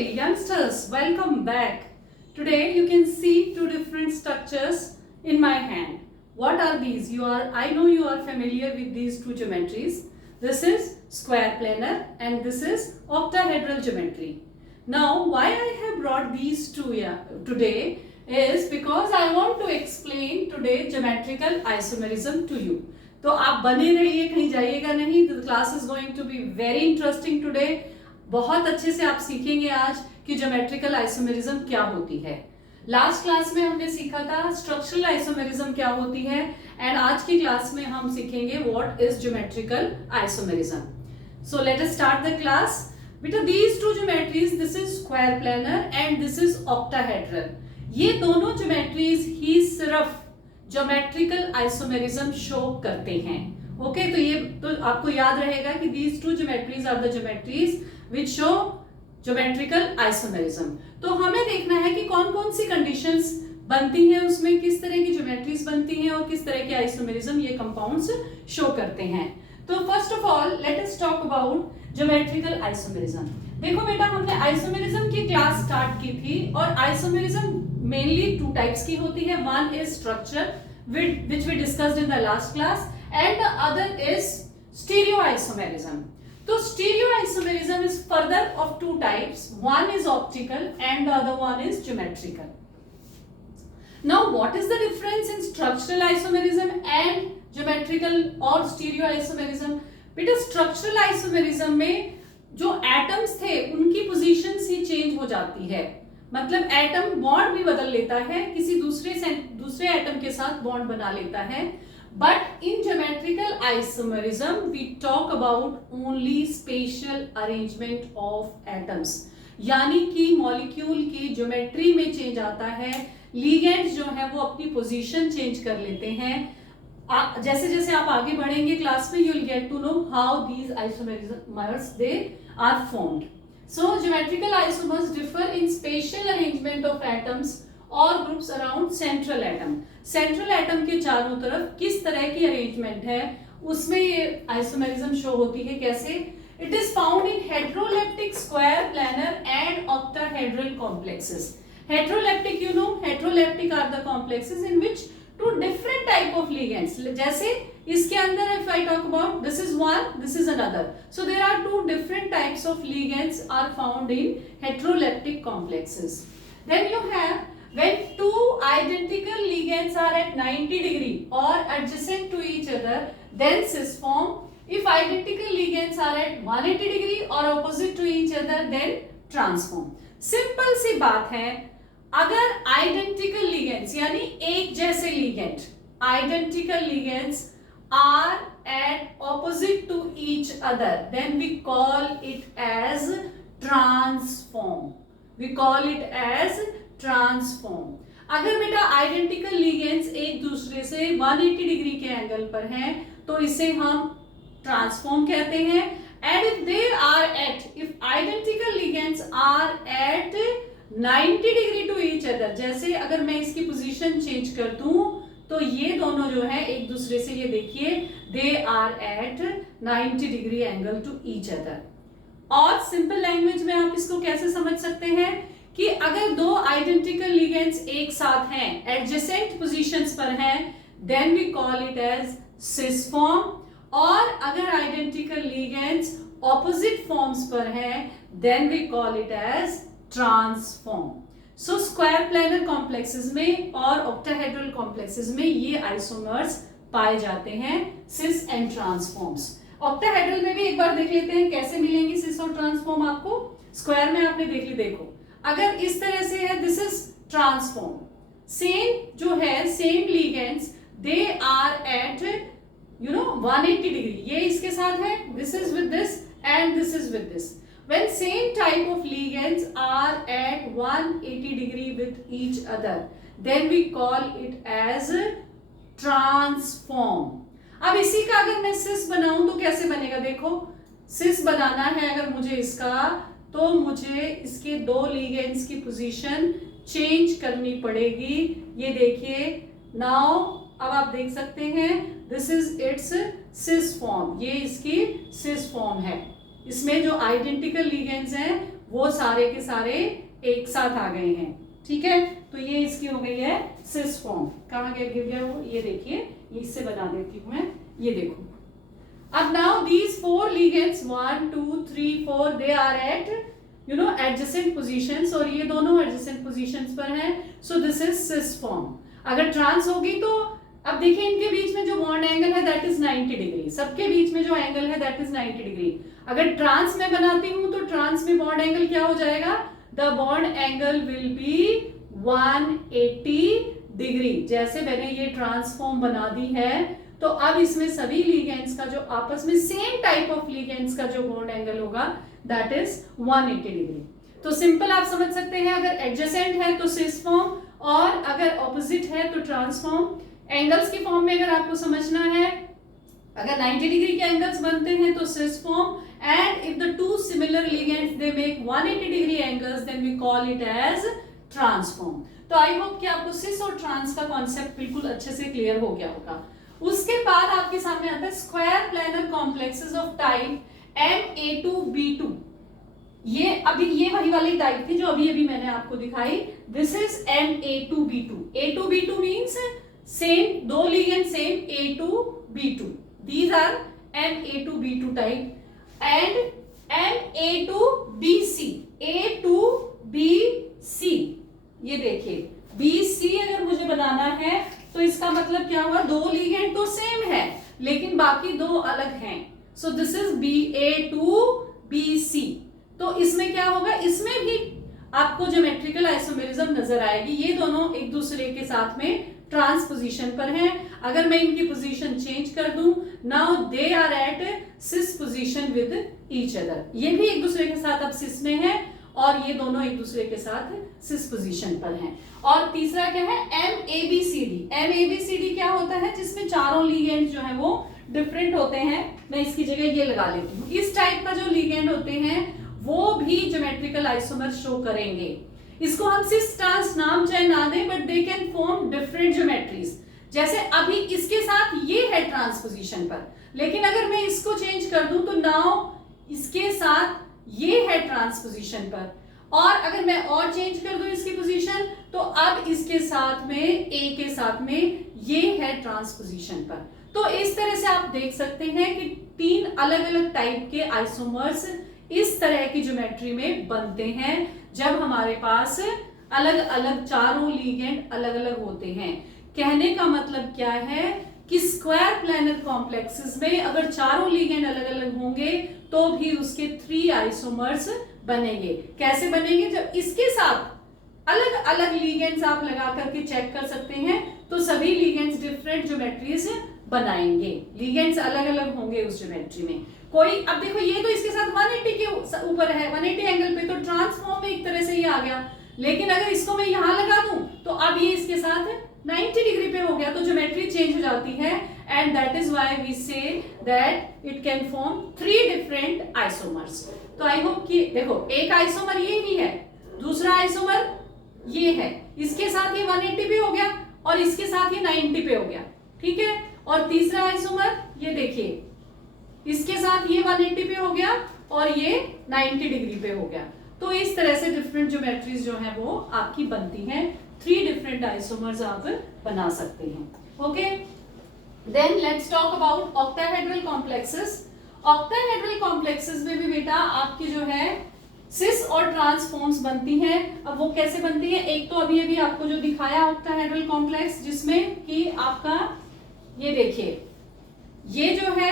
Okay, youngsters, welcome back. Today you can see two different structures in my hand. What are these? I know you are familiar with these two geometries. This is square planar and this is octahedral geometry. Now, why I have brought these two today is because I want to explain today geometrical isomerism to you. तो आप बने रहिए, कहीं जाइएगा नहीं. The class is going to be very interesting today. बहुत अच्छे से आप सीखेंगे आज कि ज्योमेट्रिकल आइसोमेरिज्म क्या होती है. लास्ट क्लास में हमने सीखा था स्ट्रक्चरल आइसोमेरिज्म क्या होती है एंड आज की क्लास में हम सीखेंगे what is geometrical isomerism. So let us start the class. बेटा these two geometries, this is square planar and this is octahedral. ये दोनों ज्योमेट्रीज ही सिर्फ ज्योमेट्रिकल आइसोमेरिज्म शो करते हैं. ओके, तो ये तो आपको याद रहेगा कि these two geometries are the geometries which show geometrical isomerism. तो हमें देखना है कि कौन कौन सी कंडीशंस बनती हैं, उसमें किस तरह की ज्योमेट्रीज बनती हैं और किस तरह के आइसोमेरिज्म ये कंपाउंड्स शो करते हैं. तो first of all let us talk about geometrical isomerism. देखो बेटा, हमने आइसोमेरिज्म की क्लास स्टार्ट की थी और आइसोमेरिज्म मेनली टू टाइप्स की होती है. One is structure which we discussed in the last class and the other is stereoisomerism. So stereoisomerism is further of two types. One is optical and the other one is geometrical. Now what is the difference in structural isomerism and geometrical or stereoisomerism? बेटा structural isomerism में जो atoms थे उनकी positions ही change हो जाती है. मतलब atom bond भी बदल लेता है, किसी दूसरे एटम के साथ बॉन्ड बना लेता है. But in geometrical isomerism, we talk about only spatial arrangement of atoms. यानी कि मॉलिक्यूल की ज्योमेट्री में चेंज आता है, लिगेंड्स जो है वो अपनी पोजीशन चेंज कर लेते हैं. जैसे जैसे आप आगे बढ़ेंगे क्लास में, you will get to know how these isomers they are formed. So geometrical isomers differ in spatial arrangement of atoms or groups around central atom. Central atom के चारों तरफ किस तरह की अरेंजमेंट है उसमें ये आइसोमेरिज्म शो होती है. कैसे? It is found in heteroleptic, square, planar and octahedral complexes. Heteroleptic, you know, heteroleptic are the complexes in which two different type of ligands. जैसे इसके अंदर if I talk about this is one, this is another. So there are two different types of ligands are found in heteroleptic complexes. Then you have when two identical ligands are at 90 degree or adjacent to each other, then cis form. If identical ligands are at 180 degree or opposite to each other, then trans form. Simple सी बात है, अगर identical ligands यानी एक जैसे ligand, identical ligands are at opposite to each other, then we call it as transform. We call it as transform. अगर बेटा identical ligands एक दूसरे से 180 डिग्री के एंगल पर हैं तो इसे हम ट्रांसफॉर्म कहते हैं. And if they are at, if identical ligands are at 90 degree to each other, जैसे अगर मैं इसकी पोजीशन चेंज कर दूं तो ये दोनों जो है एक दूसरे से, ये देखिए, they are at 90 degree angle to each other. और सिंपल लैंग्वेज में आप इसको कैसे समझ सकते हैं कि अगर दो आइडेंटिकल लिगेंड्स एक साथ हैं, एडजेसेंट पोजीशंस पर हैं, then we call it as cis form. और अगर आइडेंटिकल लिगेंड्स ऑपोजिट फॉर्म्स पर हैं, then we call it as trans form. So square planar complexes में और ऑक्टाहेड्रल कॉम्प्लेक्सेस में ये आइसोमर्स पाए जाते हैं, सिस एंड ट्रांसफॉर्म्स. ऑक्टाहेड्रल में भी एक बार देख लेते हैं कैसे मिलेंगे सिस और ट्रांसफॉर्म आपको. स्क्वायर में आपने देख ली, देखो अगर इस तरह से है, दिस इज ट्रांसफॉर्म. सेम जो है, same ligands, they are at 180 degree. ये इसके साथ है, this is with this and this is with this. When same type of ligands are at 180 degree with each other, then we call it as trans form. अब इसी का अगर मैं सिस बनाऊं तो कैसे बनेगा? देखो, सिस बनाना है अगर मुझे इसका, तो मुझे इसके दो लिगेंड्स की पोजीशन चेंज करनी पड़ेगी. ये देखिए, नाउ अब आप देख सकते हैं, this is its cis form. ये इसकी सिस फॉर्म है. इसमें जो आइडेंटिकल लिगेंड्स हैं वो सारे के सारे एक साथ आ गए हैं। ठीक है, तो ये इसकी हो गई है सिस फॉर्म। कहाँ गया गिर गया वो, ये देखिए, ये इससे बना देती हूँ मैं, ये देखो। अब now these 4 ligands 1 2 3 4 they are at adjacent positions, और ये दोनों एडजेसेंट पोजीशंस पर हैं, so this is cis form. अगर ट्रांस होगी तो अब देखिए इनके बीच में जो बॉन्ड एंगल है दैट इज 90 डिग्री, सबके बीच में जो एंगल है दैट इज 90 डिग्री। अगर ट्रांस में बनाती हूं तो ट्रांस में बॉन्ड एंगल क्या हो जाएगा, the bond angle will be 180 degree. जैसे मैंने ये ट्रांसफॉर्म बना दी है, तो अब इसमें सभी लिगेंड्स का जो आपस में सेम टाइप ऑफ लिगेंड्स का जो बॉन्ड एंगल होगा दैट इज 180 डिग्री। तो सिंपल आप समझ सकते हैं, अगर एडजेसेंट है तो सिस फॉर्म, और अगर ऑपोजिट है तो ट्रांसफॉर्म। एंगल्स की फॉर्म में अगर आपको समझना है, अगर 90 डिग्री के एंगल्स बनते हैं तो cis form, and if the two similar ligands they make 180 degree angles then we call it as trans form. तो आई होप कि आपको सिस और ट्रांस का कॉन्सेप्ट बिल्कुल अच्छे से क्लियर हो गया होगा। उसके बाद आपके सामने आता है square planar complexes of type MA2B2। ये अभी ये वही वाली टाइप थी जो अभी मैंने आपको दिखाई। This is MA2B2। A2B2 means same, दो ligand same A2B2, these are MA2B2 type and MA2BC। A2BC, ये देखिए BC अगर मुझे बनाना है तो इसका मतलब क्या हुआ, दो लिगेंड तो सेम है लेकिन बाकी दो अलग हैं, सो दिस इज BA2BC। तो इसमें क्या होगा, इसमें भी आपको ज्योमेट्रिकल आइसोमेरिज्म नजर आएगी। ये दोनों एक दूसरे के साथ में ट्रांस पोजीशन पर हैं। अगर मैं इनकी पोजीशन चेंज कर दूं, now they are at cis position with each other. ये भी एक दूसरे के साथ अब सिस में है और ये दोनों एक दूसरे के साथ सिस पोजीशन पर हैं। और तीसरा क्या है, MABCD। MABCD क्या होता है, जिसमें चारों लिगेंड जो है वो डिफरेंट होते हैं। मैं इसकी जगह ये लगा लेती हूँ। इस टाइप का जो लिगेंड होते हैं वो भी ज्योमेट्रिकल आइसोमर शो करेंगे। इसको हम सिस ट्रांस नाम चाहे ना दें, but they can form different geometries. जैसे अभी इसके साथ ये है ट्रांसपोजिशन पर, लेकिन अगर मैं इसको चेंज कर दूं तो नाउ इसके साथ ये है ट्रांसपोजिशन पर, और अगर मैं और चेंज कर दूं इसकी पोजीशन तो अब इसके साथ में ए के साथ में ये है ट्रांसपोजिशन पर। तो इस तरह से आप देख सकते हैं कि 3 अलग अलग टाइप के आइसोमर्स इस तरह की ज्योमेट्री में बनते हैं जब हमारे पास अलग अलग चारों लिगेंड अलग अलग होते हैं। कहने का मतलब क्या है कि स्क्वायर प्लैनर कॉम्प्लेक्सेस में अगर चारों लिगेंड अलग अलग होंगे तो भी उसके 3 आइसोमर्स बनेंगे। कैसे बनेंगे, जब इसके साथ अलग अलग लिगेंड्स आप लगा करके चेक कर सकते हैं तो सभी लिगेंड्स डिफरेंट ज्योमेट्रीज बनाएंगे। लिगेंड्स अलग अलग होंगे उस ज्योमेट्री में। कोई अब देखो ये तो इसके साथ 180 के ऊपर है, 180 एंगल पे, तो ट्रांसफॉर्म में एक तरह से ये आ गया। लेकिन अगर इसको मैं यहां लगा दूं तो अब ये इसके साथ 90 डिग्री पे हो गया, तो ज्योमेट्री चेंज हो जाती है। And that is why we say that it can form 3 different isomers. तो आई होप कि देखो एक आइसोमर ये ही है, दूसरा आइसोमर ये है, इसके साथ ये 180 पे हो गया और इसके साथ ये 90 पे हो गया, ठीक है। और तीसरा आइसोमर ये देखिए, इसके साथ ये 180 पे हो गया और ये 90 डिग्री पे हो गया। तो इस तरह से डिफरेंट ज्योमेट्रीज जो है वो आपकी बनती हैं। 3 डिफरेंट आइसोमर्स आप बना सकते हैं। Okay, then let's talk about octahedral complexes. Octahedral complexes में भी बेटा आपकी जो है सिस और ट्रांसफॉर्म्स बनती हैं। अब वो कैसे बनती है, एक तो अभी आपको जो दिखाया ऑक्टाहेड्रल कॉम्प्लेक्स, जिसमें कि आपका ये देखिए ये जो है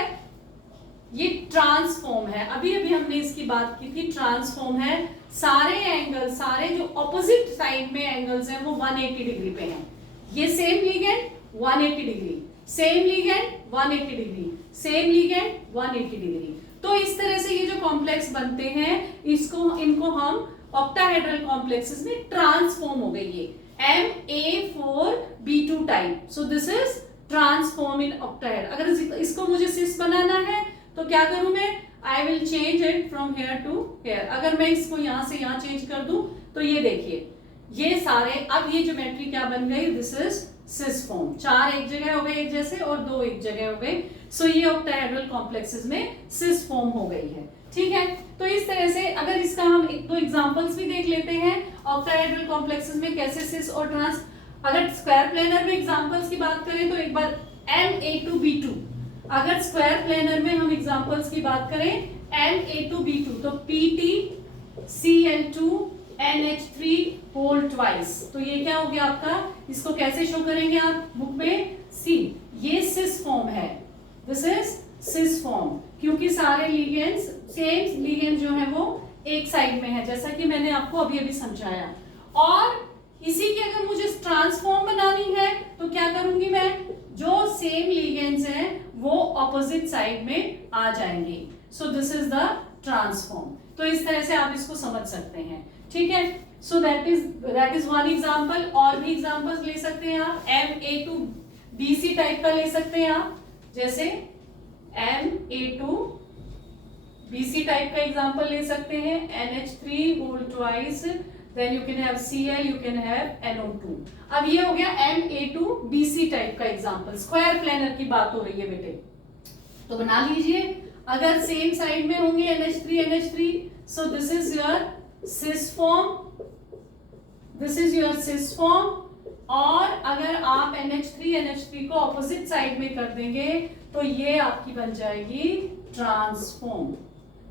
ये ट्रांसफॉर्म है। अभी हमने इसकी बात की थी, ट्रांसफॉर्म है। सारे एंगल, सारे जो ऑपोजिट साइड में एंगल्स हैं वो 180 डिग्री पे हैं। ये same ligand 180 degree, same ligand 180 degree, same ligand 180 degree. तो इस तरह से ये जो कॉम्प्लेक्स बनते हैं इनको हम ऑक्टाहेड्रल कॉम्प्लेक्सेस में ट्रांसफॉर्म हो गई है। MA4B2 type, so this is transform in octahedral. अगर इसको मुझे सिस बनाना है तो क्या करूं मैं, I will change it from here to here. अगर मैं इसको यहां से यहां चेंज कर दूं तो ये देखिए ये सारे, अब ये ज्योमेट्री क्या बन गई, दिस इज सिस फॉर्म। 4 एक जगह हो गए एक जैसे और 2 एक जगह हो गए। सो ये ऑक्टाहेड्रल कॉम्प्लेक्सेस में सिस फॉर्म हो गई है, ठीक है। तो इस तरह से अगर इसका हम हम एक दो एग्जांपल्स भी देख लेते हैं ऑक्टाहेड्रल कॉम्प्लेक्सेस में कैसे सिस और ट्रांस। अगर स्क्वायर प्लेनर में एग्जांपल्स की बात करें तो एक बार Na2B2, अगर स्क्वायर प्लेनर में हम एग्जांपल्स की बात करें Na2B2 तो PtCl2NH3 होल ट्वाइस, तो ये क्या हो गया आपका, इसको कैसे शो करेंगे आप बुक में, सी ये सिस फॉर्म है, दिस इज सिस फॉर्म, क्योंकि सारे लिगेंड्स सेम लिगेंड जो है वो एक साइड में है, जैसा कि मैंने आपको अभी अभी समझाया। और इसी की अगर मुझे ट्रांसफॉर्म बनानी है तो क्या करूंगी मैं, जो सेम लिगेंड्स हैं वो ऑपोजिट साइड में आ जाएंगे, सो दिस इज द ट्रांसफॉर्म। तो इस तरह से आप इसको समझ सकते हैं, ठीक है। सो दैट इज वन एग्जांपल। और भी एग्जांपल्स ले सकते हैं आप, Ma2BC टाइप का ले सकते हैं आप, जैसे Ma2BC टाइप का एग्जांपल ले सकते हैं, NH3 whole twice, then you can have Cl, you can have NO2। अब ये हो गया Na2BC टाइप का एग्जांपल, स्क्वायर प्लेनर की बात हो रही है बेटे, तो बना लीजिए। अगर सेम साइड में होंगे NH3 so this is your cis form, this is your cis form। और अगर आप NH3 को ऑपोजिट साइड में कर देंगे तो ये आपकी बन जाएगी ट्रांसफॉर्म,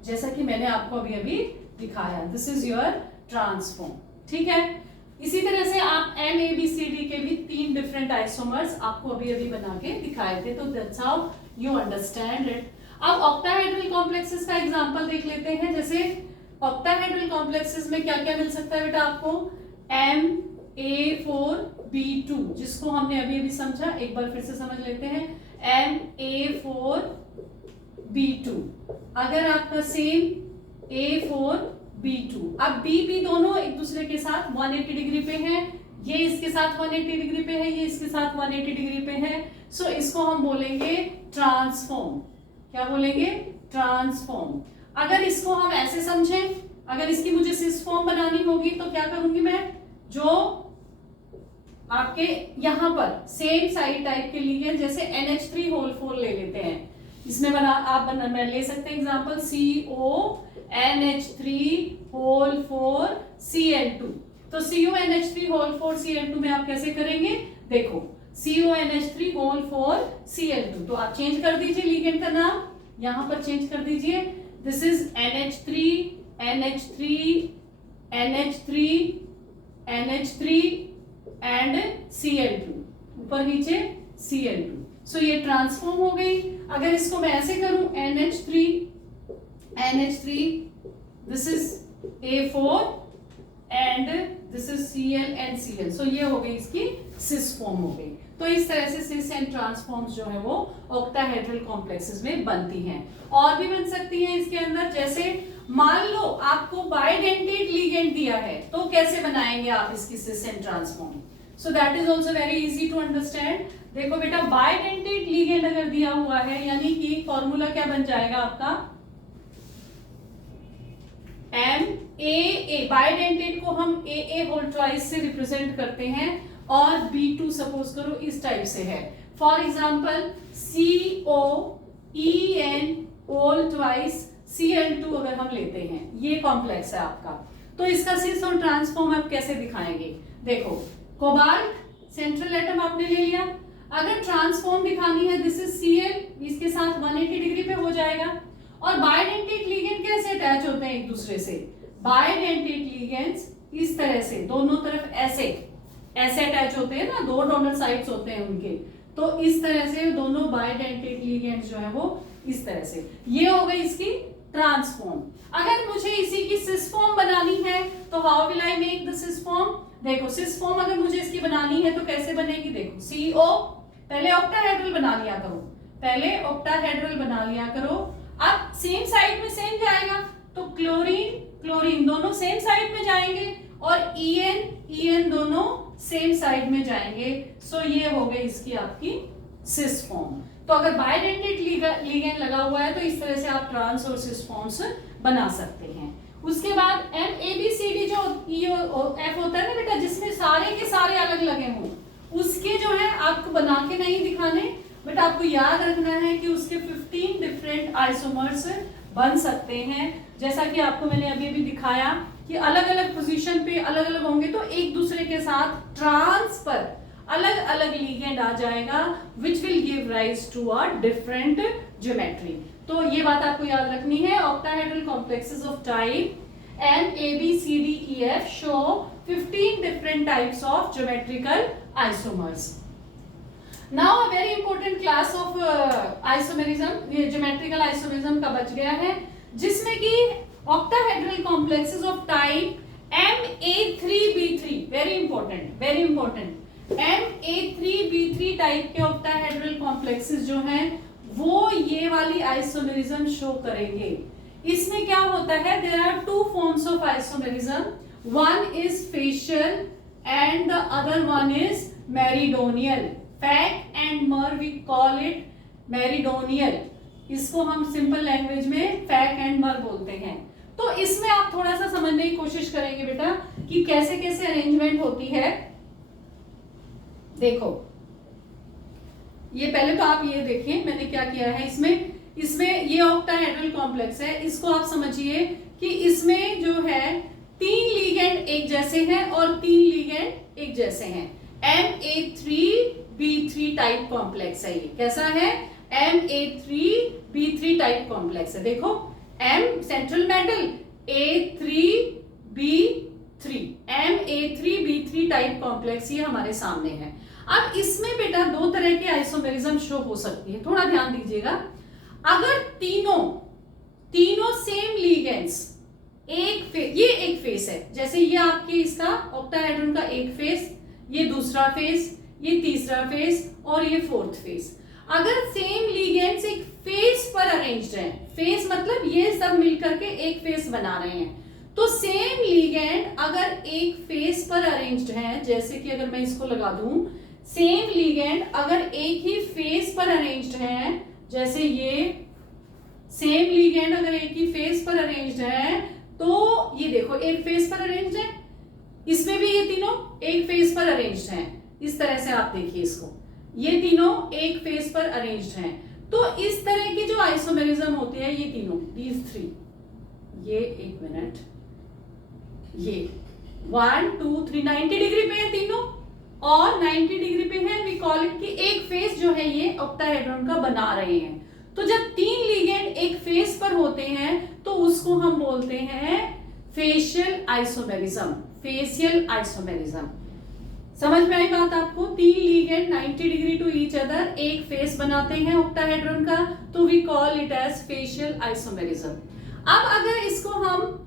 जैसा कि मैंने आपको अभी अभी दिखाया, दिस इज योर ट्रांसफॉर्म, ठीक है। इसी तरह से आप NABCD के भी 3 डिफरेंट आइसोमर्स आपको अभी अभी बना के दिखाए थे, तो that's how you understand it. अब ऑक्टाहेड्रल कॉम्प्लेक्सेस का एग्जांपल देख लेते हैं, जैसे ऑक्टाहेड्रल कॉम्प्लेक्सेस में क्या क्या मिल सकता है बेटा आपको, Ma4B2 जिसको हमने अभी अभी समझा, एक बार फिर से समझ लेते हैं, Ma4B2, अगर आपका सेम A4B2, अब B दोनों एक दूसरे के साथ 180 डिग्री पे हैं, ये इसके साथ 180 डिग्री पे है, ये इसके साथ 180 डिग्री पे है, सो इसको हम बोलेंगे ट्रांसफॉर्म। क्या बोलेंगे, ट्रांसफॉर्म। अगर इसको हम ऐसे समझें, अगर इसकी मुझे सिस फॉर्म बनानी होगी तो क्या करूंगी मैं, जो आपके यहां पर सेम साइड टाइप के लिगेंड जैसे NH3 होल 4 ले लेते हैं, इसमें आप ले सकते हैं एग्जांपल CONH3 होल 4 Cl2। तो CONH3 होल 4 Cl2 में आप कैसे करेंगे, देखो CONH3 होल 4 Cl2, तो आप चेंज कर दीजिए लिगेंड का नाम, यहां पर चेंज कर दीजिए, this is NH3 and Cl2, ऊपर नीचे Cl2, सो ये ट्रांसफॉर्म हो गई। अगर इसको मैं ऐसे करूं NH3 this is A4 and this is Cl and Cl, सो ये हो गई इसकी सिस फॉर्म हो गई। तो इस तरह से सिस एंड ट्रांसफॉर्म्स जो है वो ऑक्टाहेड्रल कॉम्प्लेक्सेस में बनती हैं। और भी बन सकती हैं इसके अंदर, जैसे मान लो आपको बाइडेंटेड लिगेंड दिया है तो कैसे बनाएंगे आप इसकी cis and trans, so that is also very easy to understand. देखो बेटा, बाइडेंटेड लिगेंड अगर दिया हुआ है, यानी कि फॉर्मूला क्या बन जाएगा आपका, MAA, बाइडेंटेड को हम AA होल ट्वाइस से रिप्रेजेंट करते हैं, और B2 सपोज करो इस टाइप से है, for example COEN whole twice Cl2 अगर हम लेते हैं, ये कॉम्प्लेक्स है आपका, तो इसका सिस और ट्रांसफॉर्म आप कैसे दिखाएंगे, देखो कोबाल्ट सेंट्रल एटम आपने ले लिया, अगर ट्रांसफॉर्म दिखानी है दिस इज Cl, इसके साथ 180 डिग्री पे हो जाएगा। और बाइडेंटेड लिगेंड कैसे अटैच होते हैं एक दूसरे से, बाइडेंटेड लिगेंड्स इस तरह से दोनों तरफ ऐसे अटैच होते हैं ना, 2 डोनर साइड्स होते हैं उनके, तो इस तरह से दोनों बाइडेंटेड लिगेंड्स जो है वो इस तरह से, ये हो गई इसकी ट्रांसफॉर्म। अगर मुझे इसी की सिस फॉर्म बनानी है तो how will I make the cis form, देखो सिस फॉर्म अगर मुझे इसकी बनानी है तो कैसे बनेगी, देखो CO, पहले ऑक्टाहेड्रल बना लिया करो, अब सेम साइड में सेम जाएगा, तो क्लोरीन दोनों सेम साइड में जाएंगे, और EN दोनों सेम साइड में जाएंगे, सो ये हो गई इसकी आपकी सिस फॉर्म। तो अगर बाइडेंटेड लिगेंड लगा हुआ है तो इस तरह से आप ट्रांस और सिस फॉर्म्स बना सकते हैं। उसके बाद MABCD जो F होता है ना बेटा, जिसमें सारे के सारे अलग लगे हों, उसके जो है आपको बना के नहीं दिखाने, बट आपको याद रखना है कि उसके 15 डिफरेंट आइसोमर्स बन सकते हैं। जैसा कि आपको मैंने अभी अभी दिखाया कि अलग अलग पोजीशन पे अलग अलग होंगे तो एक दूसरे के साथ ट्रांस पर अलग अलग लिगेंड आ जाएगा which will give rise to a different geometry. तो ये बात आपको याद रखनी है। Octahedral complexes of type MABCDEF show 15 different types of geometrical isomers. Now a very important class of isomerism, ये geometrical isomerism का बच गया है, जिसमें कि octahedral complexes of type MA3B3, very important MA3B3 type के octahedral complexes जो हैं वो ये वाली isomerism शो करेंगे। इसमें क्या होता है, there are two forms of isomerism, one is facial and the other one is meridional. Fac and mer we call it meridional, इसको हम सिंपल लैंग्वेज में फैक एंड मर बोलते हैं। तो इसमें आप थोड़ा सा समझने की कोशिश करेंगे बेटा कि कैसे कैसे अरेंजमेंट होती है। देखो ये पहले तो आप ये देखिए मैंने क्या किया है, इसमें ये ऑक्टाहेड्रल कॉम्प्लेक्स है, इसको आप समझिए कि इसमें जो है 3 लिगेंड एक जैसे हैं और 3 लिगेंड एक जैसे हैं। MA3B3 टाइप कॉम्प्लेक्स है ये। कैसा है? MA3B3 टाइप कॉम्प्लेक्स है। देखो M central metal, A3B3, MA3B3 type complex ये हमारे सामने है। अब इसमें बेटा 2 तरह के आइसोमेरिज्म शो हो सकती है, थोड़ा ध्यान दीजिएगा। अगर तीनों सेम लिगेंड्स ये एक फेस है, जैसे ये आपके इसका ऑक्टाहेड्रन का एक फेस, ये दूसरा फेस, ये तीसरा फेस और ये फोर्थ फेस। अगर सेम लिगेंड्स एक फेस पर अरेंज्ड हैं, फेस मतलब ये सब मिलकर के एक फेस बना रहे हैं, तो सेम लिगेंड अगर एक फेस पर अरेंज्ड हैं, जैसे कि अगर मैं इसको लगा दूं, सेम लिगेंड अगर एक ही फेस पर अरेंज्ड हैं, जैसे ये सेम लिगेंड अगर एक ही फेस पर अरेंज्ड है, तो ये देखो एक फेस पर अरेंज्ड है, इसमें भी ये तीनों एक फेस पर अरेंज्ड हैं। इस तरह से आप देखिए इसको, ये तीनों एक फेस पर अरेंज्ड हैं। तो इस तरह की जो आइसोमेरिज्म होती है, ये तीनों these 3, ये एक मिनट, ये 1 2 3 90 डिग्री पे है तीनों और 90 डिग्री पे है। वी कॉल इट कि एक फेस जो है ये ऑक्टाहेड्रन का बना रहे हैं। तो जब 3 लिगेंड एक फेस पर होते हैं तो उसको हम बोलते हैं फेशियल आइसोमेरिज्म। फेशियल आइसोमेरिज्म समझ में आई बात आपको? 3 ligand 90 degree to each other एक फेस बनाते हैं ऑक्टाहेड्रन का, तो we call it as facial isomerism. अब अगर इसको हम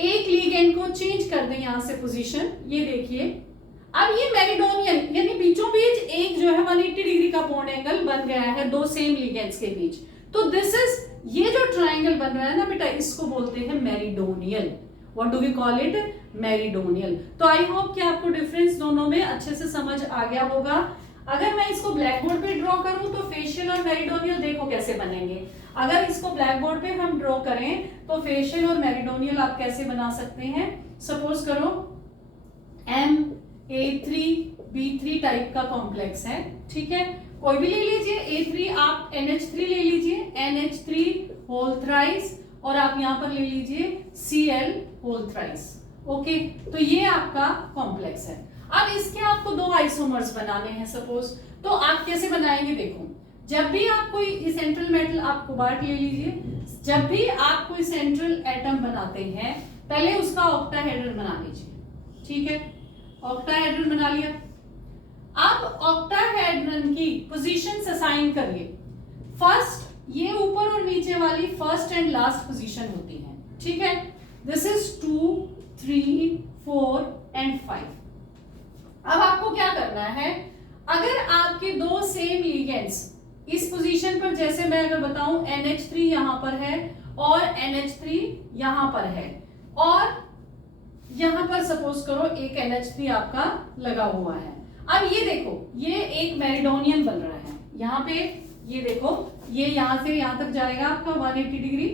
एक लिगेंड को चेंज कर दें यहां से पोजीशन, ये देखिए अब ये मेरिडोनियन यानी बीचों बीच एक जो है 180 डिग्री का बॉन्ड एंगल बन गया है 2 सेम लिगेंड्स के बीच। तो दिस इज ये जो ट्रायंगल बन रहा है ना बेटा, इसको बोलते हैं meridional. What do we call it? Meridional. तो आई होप कि आपको डिफरेंस दोनों में अच्छे से समझ आ गया होगा। अगर मैं इसको ब्लैक बोर्ड पे ड्रॉ करूं तो फेशियल और मेरिडोनियल देखो कैसे बनेंगे। अगर इसको ब्लैक बोर्ड पे हम ड्रॉ करें तो फेशियल और मेरिडोनियल आप कैसे बना सकते हैं? सपोज करो MA3B3 टाइप का कॉम्प्लेक्स है, ठीक है, कोई भी ले लीजिए। A3 आप NH3 ले लीजिए, NH3 होल थ्राइस, और आप यहां पर ले लीजिए Cl होल थ्राइस। ओके, तो ये आपका कॉम्प्लेक्स है। अब इसके आपको 2 आइसोमर्स बनाने हैं सपोज, तो आप कैसे बनाएंगे? देखो जब भी आप कोई सेंट्रल मेटल, आप कोबाल्ट ले लीजिए, जब भी आप कोई सेंट्रल एटम बनाते हैं पहले उसका ऑक्टाहेड्रन बना लीजिए, ठीक है, ऑक्टाहेड्रन बना लिया। अब ऑक्टाहेड्रन की पोजीशंस असाइन करिए। फर्स्ट, ये ऊपर और नीचे वाली फर्स्ट एंड लास्ट पोजीशन होती है, ठीक है। This is 2 3 4 and 5। अब आपको क्या करना है, अगर आपके 2 सेम लिगेंड्स इस पोजीशन पर, जैसे मैं अगर बताऊं NH3 यहां पर है और NH3 यहां पर है, और यहां पर सपोज करो एक NH3 आपका लगा हुआ है। अब ये देखो ये एक मेरिडोनियन बन रहा है, यहाँ पे ये देखो ये यहां से यहां तक जाएगा आपका 180 डिग्री,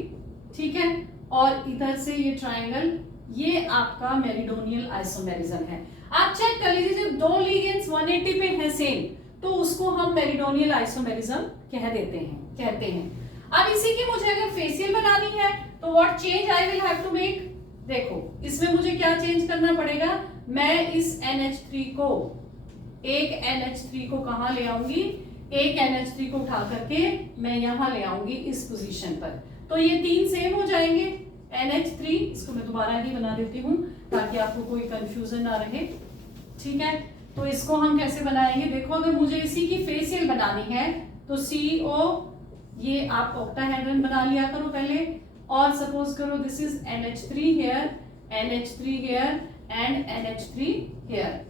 ठीक है, और इधर से ये ट्रायंगल, ये आपका मेरिडोनियल आइसोमेरिज्म है। आप चेक कर लीजिए जब 2 लिगेंड्स 180 पे है सेम, तो उसको हम मेरिडोनियल आइसोमेरिज्म कहते हैं। अब इसी की मुझे अगर फेशियल बनानी है तो what change I will have to make, देखो इसमें मुझे क्या चेंज करना पड़ेगा, मैं इस NH3 को, एक NH3 को कहां ले आऊंगी, एक NH3 को उठा करके मैं यहां ले आऊंगी इस पोजीशन पर, तो ये तीन सेम हो जाएंगे। NH3, इसको मैं दोबारा ही बना देती हूँ ताकि आपको कोई कंफ्यूजन ना रहे, ठीक है। तो इसको हम कैसे बनाएंगे, देखो अगर मुझे इसी की फेशियल बनानी है तो CO, ये आप ऑक्टाहेड्रन बना लिया करो पहले, और सपोज करो this is NH3 here, NH3 here and NH3 here,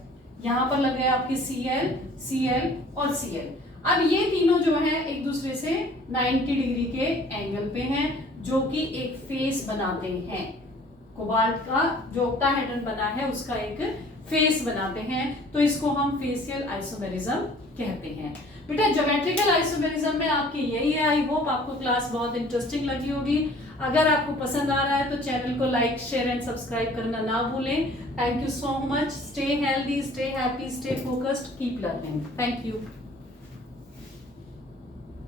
यहां पर लग गए आपके Cl, Cl और Cl। अब ये तीनों जो है एक दूसरे से 90 डिग्री के एंगल पे हैं, जो कि एक फेस बनाते हैं, कोबाल्ट का जो ऑक्टाहेड्रन बना है उसका एक फेस बनाते हैं, तो इसको हम फेशियल आइसोमेरिज्म कहते हैं। बेटा ज्योमेट्रिकल आइसोमेरिज्म में आपकी यही है। आई होप आपको क्लास बहुत इंटरेस्टिंग लगी होगी। अगर आपको पसंद आ रहा है तो चैनल को लाइक, शेयर एंड सब्सक्राइब करना ना भूलें। Thank you so much. Stay healthy, stay happy, stay focused, keep learning. Thank you.